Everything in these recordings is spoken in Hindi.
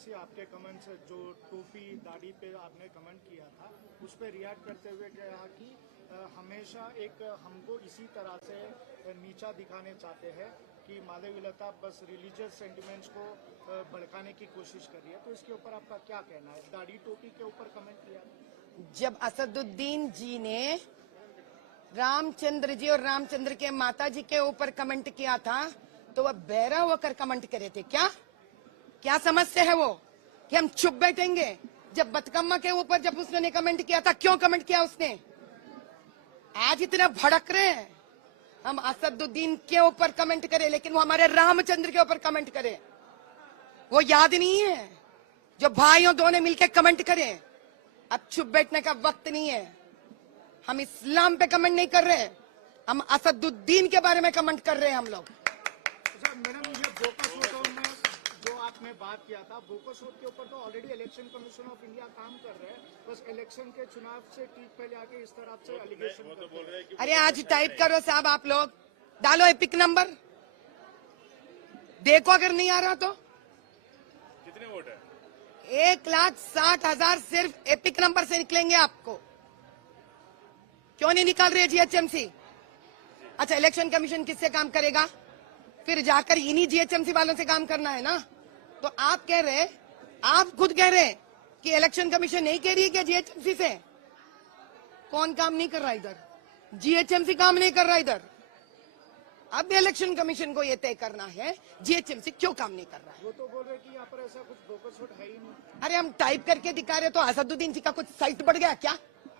सी आपके कमेंट्स जो टोपी दाढ़ी पे आपने कमेंट किया था उस पर रिएक्ट करते हुए कहा कि हमेशा एक हमको इसी तरह से नीचा दिखाने चाहते हैं कि मालवीलता बस रिलीजियस सेंटिमेंट्स को भड़काने की कोशिश कर रही है। तो इसके ऊपर आपका क्या कहना है? दाढ़ी टोपी के ऊपर कमेंट किया। जब असदुद्दीन जी ने रामचंद्र जी और रामचंद्र के माता जी के ऊपर कमेंट किया था तो वह बहरा होकर कमेंट करे थे। क्या समस्या है वो कि हम चुप बैठेंगे? जब बतकम्मा के ऊपर जब उसने कमेंट किया था, क्यों कमेंट किया उसने? आज इतना भड़क रहे हैं हम असदुद्दीन के ऊपर कमेंट करें, लेकिन वो हमारे रामचंद्र के ऊपर कमेंट करे। वो याद नहीं है जो भाइयों दोनों मिलकर कमेंट करें। अब चुप बैठने का वक्त नहीं है। हम इस्लाम पे कमेंट नहीं कर रहे, हम असदुद्दीन के बारे में कमेंट कर रहे हैं हम लोग। मैडम, ये बोकस वोट में जो आपने बात किया था, बोकस वोट के ऊपर तो already election commission of India काम कर रहे हैं। बस इलेक्शन के चुनाव से ठीक पहले आके इस तरह से एलिगेशन करते हैं। अरे आज टाइप करो साहब, आप लोग डालो एपिक नंबर, देखो अगर नहीं आ रहा तो। कितने वोट है? 1,60,000 सिर्फ एपिक नंबर से निकलेंगे आपको। क्यों नहीं निकाल रहे जीएचएमसी? अच्छा, इलेक्शन कमीशन किससे काम करेगा? फिर जाकर इन्हीं जीएचएमसी वालों से काम करना है ना। तो आप कह रहे, आप खुद कह रहे कि इलेक्शन कमीशन नहीं कह रही है क्या जीएचएमसी से? कौन काम नहीं कर रहा इधर? जीएचएमसी काम नहीं कर रहा इधर। अब इलेक्शन कमीशन को यह तय करना है जीएचएमसी क्यों काम नहीं कर रहा है। वो तो बोल रहे कि यहाँ पर ऐसा कुछ बोकस वोट है ही नहीं। अरे हम टाइप करके दिखा रहे तो असदुद्दीन जी का कुछ साइट बढ़ गया क्या?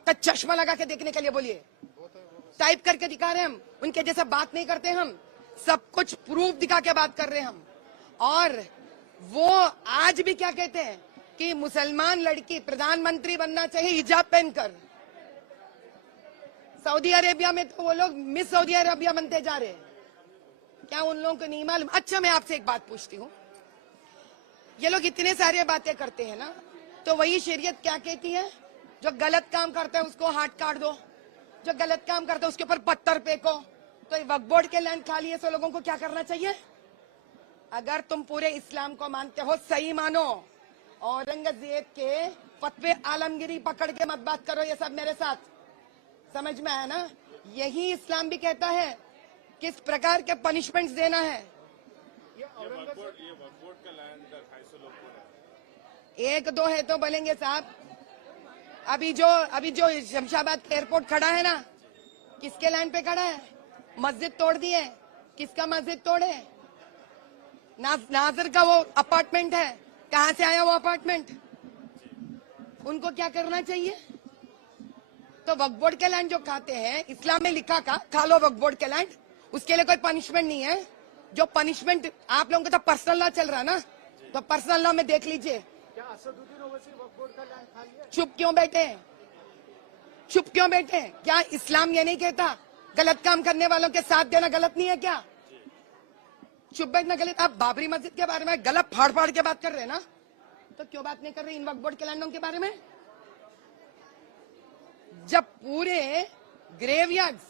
तो चश्मा लगा के देखने के लिए बोलिए। टाइप करके दिखा रहे हम, उनके जैसा बात नहीं करते हम, सब कुछ प्रूफ दिखा के बात कर रहे हैं हम। और वो आज भी क्या कहते हैं कि मुसलमान लड़की प्रधानमंत्री बनना चाहिए हिजाब पहनकर। सऊदी अरेबिया में तो वो लोग मिस सऊदी अरेबिया बनते जा रहे हैं। क्या उन लोगों को नहीं मालूम? अच्छा, मैं आपसे एक बात पूछती हूँ, ये लोग इतने सारे बातें करते हैं ना, तो वही शरीयत क्या कहती है? जो गलत काम करता है उसको हाथ काट दो, जो गलत काम करता है उसके ऊपर पत्थर फेंको। तो वक्फ बोर्ड के लैंड खाली है, सो लोगों को क्या करना चाहिए? अगर तुम पूरे इस्लाम को मानते हो, सही मानो। औरंगजेब के फतवे आलमगिरी पकड़ के मत बात करो ये सब मेरे साथ। समझ में आया ना? यही इस्लाम भी कहता है किस प्रकार के पनिशमेंट्स देना है। ये वक्फ बोर्ड का लैंड 250 लोग है। एक दो है तो बोलेंगे साहब। अभी जो शमशाबाद एयरपोर्ट खड़ा है ना, किसके लैंड पे खड़ा है? मस्जिद तोड़ दी है। किसका मस्जिद तोड़े? नाजर का वो अपार्टमेंट है। कहां से आया वो अपार्टमेंट? उनको क्या करना चाहिए? तो वक्फ बोर्ड के लैंड जो खाते हैं, इस्लाम में लिखा का खा लो वक्फ बोर्ड के लैंड, उसके लिए कोई पनिशमेंट नहीं है। जो पनिशमेंट आप लोगों का तो पर्सनल लॉ चल रहा ना, तो पर्सनल लॉ में देख लीजिए। क्या असदुद्दीन ओवैसी वक्फ बोर्ड का लैंड खाली है? चुप क्यों बैठे? चुप क्यों बैठे? क्या इस्लाम ये नहीं कहता गलत काम करने वालों के साथ देना गलत नहीं है क्या? चुप बैठना गलत? आप बाबरी मस्जिद के बारे में गलत फाड़ फाड़ के बात कर रहे हैं ना, तो क्यों बात नहीं कर रहे इन वक्फ बोर्ड के लैंडों के बारे में? जब पूरे ग्रेवयार्ड्स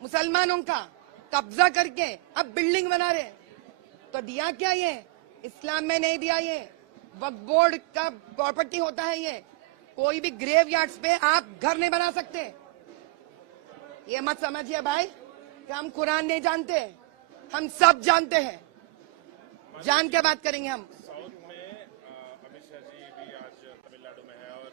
मुसलमानों का कब्जा करके अब बिल्डिंग बना रहे, तो दिया क्या ये? इस्लाम में नहीं दिया। ये वक्फ बोर्ड का प्रॉपर्टी होता है। ये कोई भी ग्रेवयार्ड्स पे आप घर नहीं बना सकते। ये मत समझिए भाई कि हम कुरान नहीं जानते, हम सब जानते हैं। जान के बात करेंगे हम। साउथ में अमित शाह जी भी आज तमिलनाडु में है और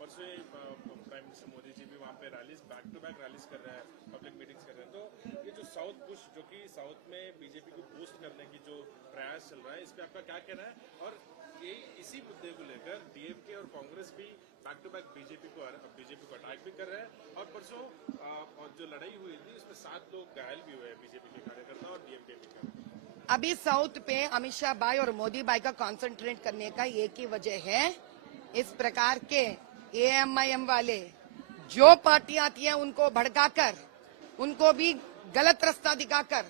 परसों प्राइम मिनिस्टर मोदी जी भी वहाँ पे rallies back to back rallies कर रहे हैं, पब्लिक मीटिंग्स कर रहे हैं। तो ये जो साउथ पुश, जो कि साउथ में बीजेपी को बूस्ट करने की जो प्रयास चल रहा है, इस पे आपका क्या कहना है? और ये इसी मुद्दे को लेकर डीएमके और कांग्रेस भी बैक टू बैक बीजेपी को अटैक भी कर रहे हैं। और परसों और जो लड़ाई हुई थी उसमें 7 लोग घायल भी हुए, बीजेपी के कार्यकर्ता और डीएमके के। अभी साउथ पे अमित शाह भाई और मोदी भाई का कंसंट्रेट करने का एक ही वजह है, इस प्रकार के एएमआईएम वाले जो पार्टी आती है उनको भड़काकर, उनको भी गलत रास्ता दिखाकर,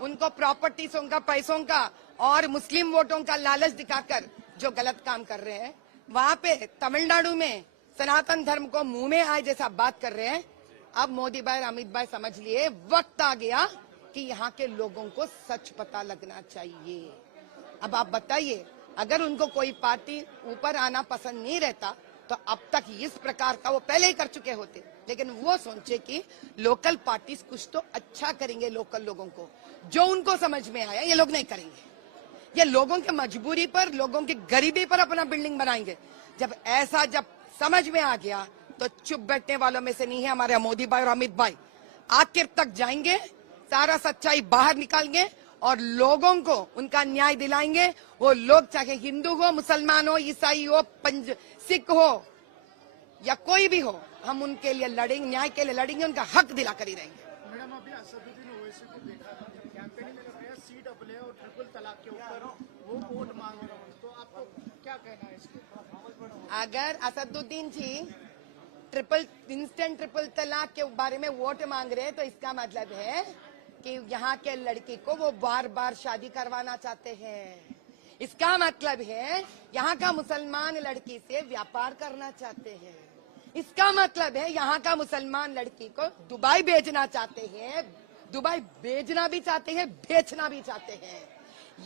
उनको प्रॉपर्टीज का, पैसों का और मुस्लिम वोटों का लालच दिखाकर जो गलत काम कर रहे हैं, वहां पे तमिलनाडु में सनातन धर्म को मुंह में आए जैसा बात कर रहे हैं। अब मोदी भाई, अमित भाई समझ लिए वक्त आ गया कि यहाँ के लोगों को सच पता लगना चाहिए। अब आप बताइए, अगर उनको कोई पार्टी ऊपर आना पसंद नहीं रहता तो अब तक इस प्रकार का वो पहले ही कर चुके होते, लेकिन वो सोचे कि लोकल पार्टीज कुछ तो अच्छा करेंगे लोकल लोगों को, जो उनको समझ में आया ये लोग नहीं करेंगे। ये लोगों की मजबूरी पर, लोगों की गरीबी पर अपना बिल्डिंग बनाएंगे। जब समझ में आ गया तो चुप बैठने वालों में से नहीं है हमारे मोदी भाई और अमित भाई। आखिर तक जाएंगे, सारा सच्चाई बाहर निकालेंगे और लोगों को उनका न्याय दिलाएंगे। वो लोग चाहे हिंदू हो, मुसलमान हो, ईसाई हो, सिख हो या कोई भी हो, हम उनके लिए लड़ेंगे, न्याय के लिए लड़ेंगे, उनका हक दिला कर ही रहेंगे। मैडम अभी असदुद्दीन ओवैसी को देखा था, कैंपेनिंग कर रहे हैं CAA और ट्रिपल तलाक के ऊपर, वो वोट मांग रहे हैं, तो आपको क्या कहना है इसके? अगर असदुद्दीन जी इंस्टेंट ट्रिपल तलाक के बारे में वोट मांग रहे हैं तो इसका मतलब है कि यहाँ के लड़की को वो बार बार शादी करवाना चाहते हैं। इसका मतलब है यहाँ का मुसलमान लड़की से व्यापार करना चाहते हैं। इसका मतलब है यहाँ का मुसलमान लड़की को दुबई भेजना चाहते हैं, दुबई भेजना भी चाहते हैं, बेचना भी चाहते हैं।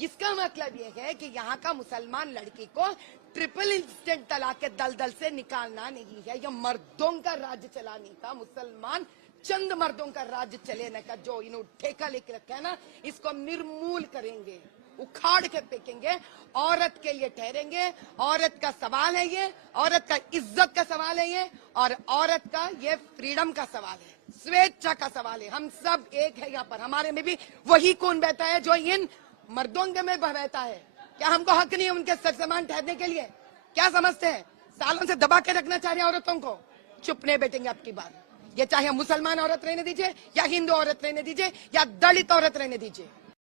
इसका मतलब ये है कि यहाँ का मुसलमान लड़की को ट्रिपल इंस्टेंट तलाक के दलदल से निकालना नहीं है। यह मर्दों का राज्य चलाने का, मुसलमान चंद मर्दों का राज्य चलेने का जो इन्होंने ठेका लेके रखा है ना, इसको हम निर्मूल करेंगे, उखाड़ के फेंकेंगे, औरत के लिए ठहरेंगे। औरत का सवाल है ये, औरत का इज्जत का सवाल है ये, और औरत का ये फ्रीडम का सवाल है, स्वेच्छा का सवाल है। हम सब एक है यहाँ पर, हमारे में भी वही खून बहता है जो इन मर्दों के में बहता है। क्या हमको हक नहीं है उनके सर समान ठहरने के लिए? क्या समझते हैं? सालों से दबा के रखना चाह रहे हैं औरतों को। चुप नहीं बैठेंगे अब की बार। ये चाहे मुसलमान औरत रहने दीजिए या हिंदू औरत रहने दीजिए या दलित औरत रहने दीजिए।